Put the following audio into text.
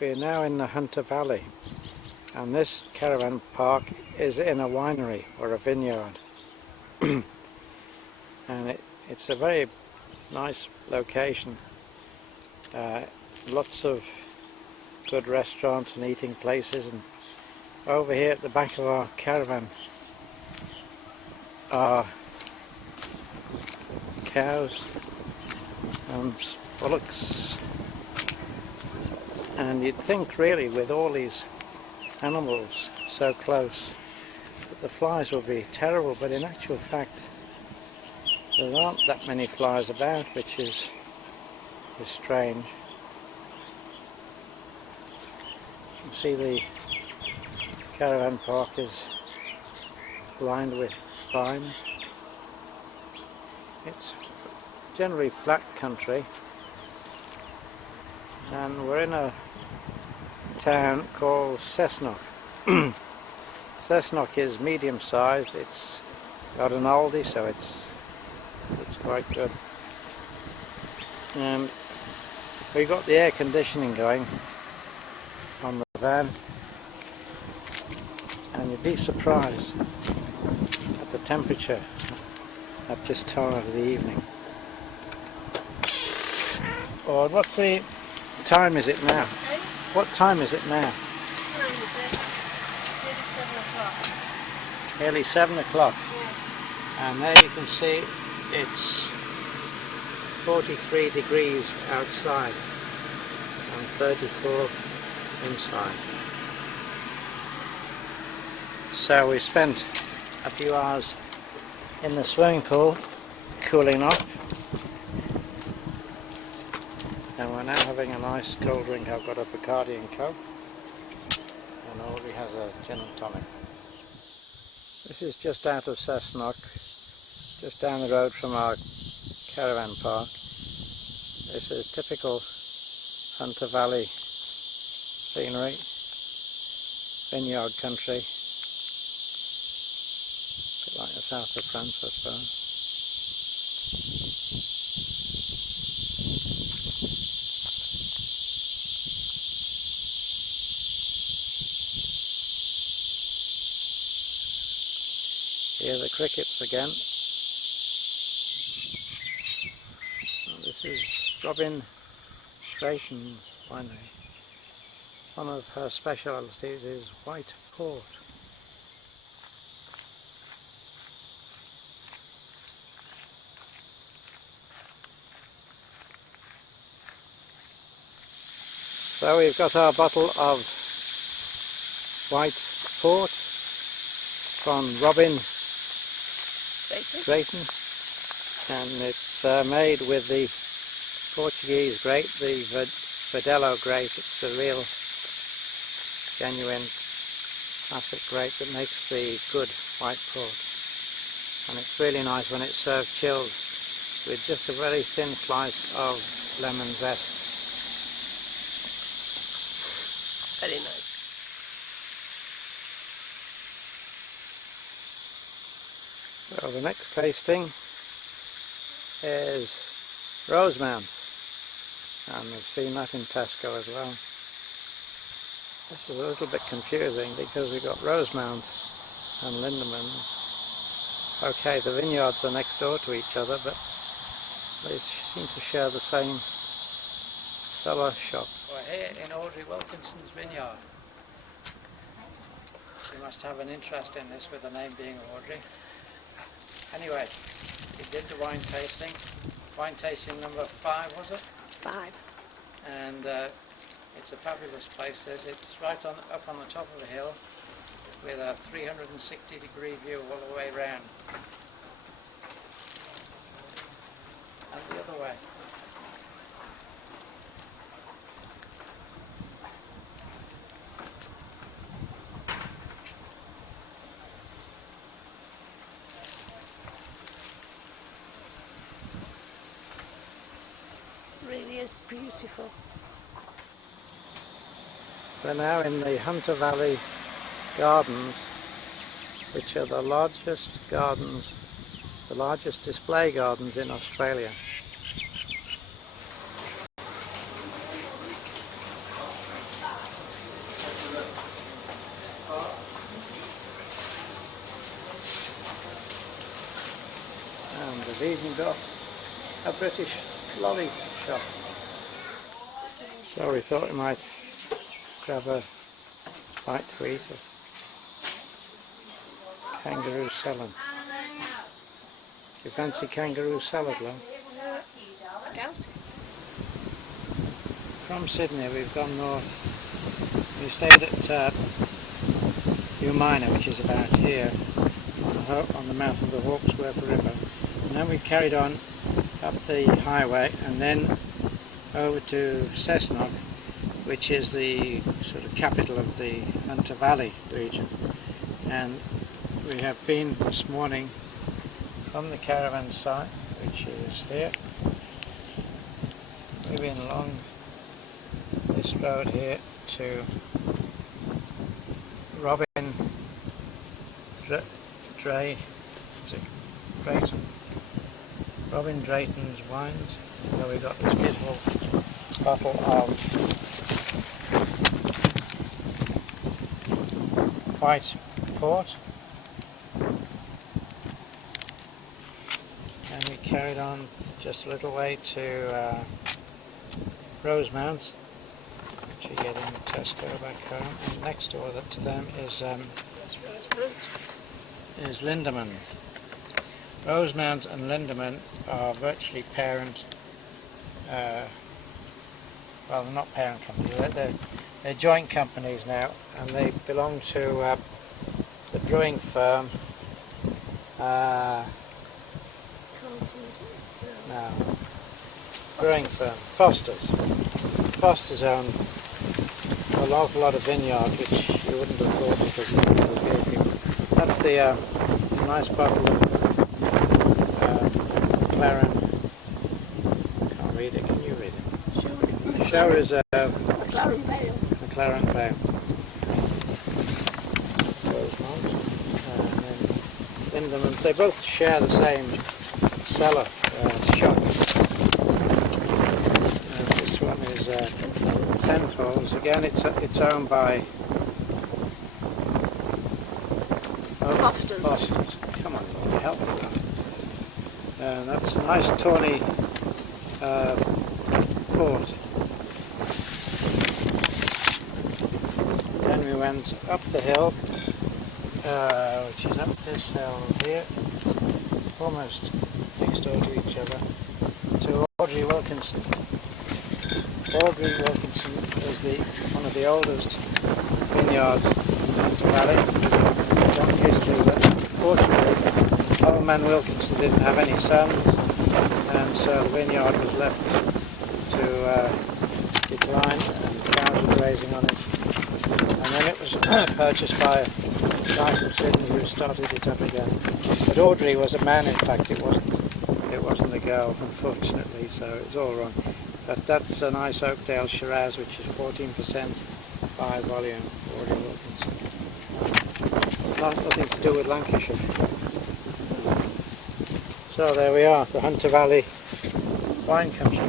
We're now in the Hunter Valley, and this caravan park is in a winery or a vineyard. And it's a very nice location. Lots of good restaurants and eating places, and over here at the back of our caravan are cows and bullocks. And you'd think really, with all these animals so close, that the flies will be terrible, but in actual fact there aren't that many flies about, which is strange. You can see the caravan park is lined with vines. It's generally flat country, and we're in a town called Cessnock. Cessnock is medium sized. It's got an Aldi, so it's quite good. And we've got the air conditioning going on the van, and you'd be surprised at the temperature at this time of the evening. Or what's the time is it now? What time is it now? What time is it? Nearly 7 o'clock. Nearly 7 o'clock. Yeah. And there you can see it's 43 degrees outside and 34 inside. So we spent a few hours in the swimming pool cooling off, and we're now having a nice cold drink. I've got a Bacardi and Coke, and Audrey has a gin and tonic. This is just out of Cessnock, just down the road from our caravan park. This is typical Hunter Valley scenery, vineyard country, a bit like the south of France, I suppose. Here are the crickets again. This is Robin Drayton's winery. One of her specialities is white port. So we've got our bottle of white port from Robin Drayton, and it's made with the Portuguese grape, the Verdelho grape. It's a real genuine classic grape that makes the good white port, and it's really nice when it's served chilled with just a very thin slice of lemon zest. Very nice. Well, the next tasting is Rosemount, and we've seen that in Tesco as well. This is a little bit confusing because we've got Rosemount and Lindemans. Okay, the vineyards are next door to each other, but they seem to share the same cellar shop. We're here in Audrey Wilkinson's vineyard. She must have an interest in this, with the name being Audrey. Anyway, we did the wine tasting number 5, was it? 5. And it's a fabulous place. It's right up on the top of a hill with a 360-degree view all the way round. And the other way. Really is beautiful. We're now in the Hunter Valley Gardens, which are the largest gardens, the largest display gardens in Australia. We've even got a British lolly shop. So we thought we might grab a bite to eat. A kangaroo salad. Do you fancy kangaroo salad, love? I doubt it. From Sydney we've gone north. We stayed at Umina, which is about here on the mouth of the Hawkesworth River, and then we carried on up the highway and then over to Cessnock, which is the sort of capital of the Hunter Valley region. And we have been this morning from the caravan site, which is here. We've been along this road here to Robin Drayton's wines. So we got this beautiful bottle of white port, and we carried on just a little way to Rosemount, which you get in Tesco back home, and next door to them is Lindemans. Rosemount and Lidemans are virtually parent, well, they're not parent companies, they're joint companies now, and they belong to the brewing firm, brewing firm, Foster's own an awful lot of vineyard, which you wouldn't have thought because of the beer people. That's the nice bottle of McLaren. Can't read it, can you read it? Sure. Shower is McLaren Vale. McLaren Vale. Rosemount. And then Lindemans. They both share the same cellar shop. This one is Penfolds. Again, it's owned by Foster's. Come on, help me. That's a nice tawny port. Then we went up the hill, which is up this hill here, almost next door to each other, to Audrey Wilkinson. Audrey Wilkinson is one of the oldest vineyards in the valley. Long history, but fortunately old man Wilkinson didn't have any sons, and so the vineyard was left to decline, and cows were grazing on it. And then it was purchased by a guy from Sydney who started it up again. But Audrey was a man, in fact. It wasn't a girl, unfortunately, so it's all wrong. But that's a nice Oakdale Shiraz, which is 14% by volume. Audrey Wilkinson. Nothing to do with Lancashire. So there we are, the Hunter Valley wine country.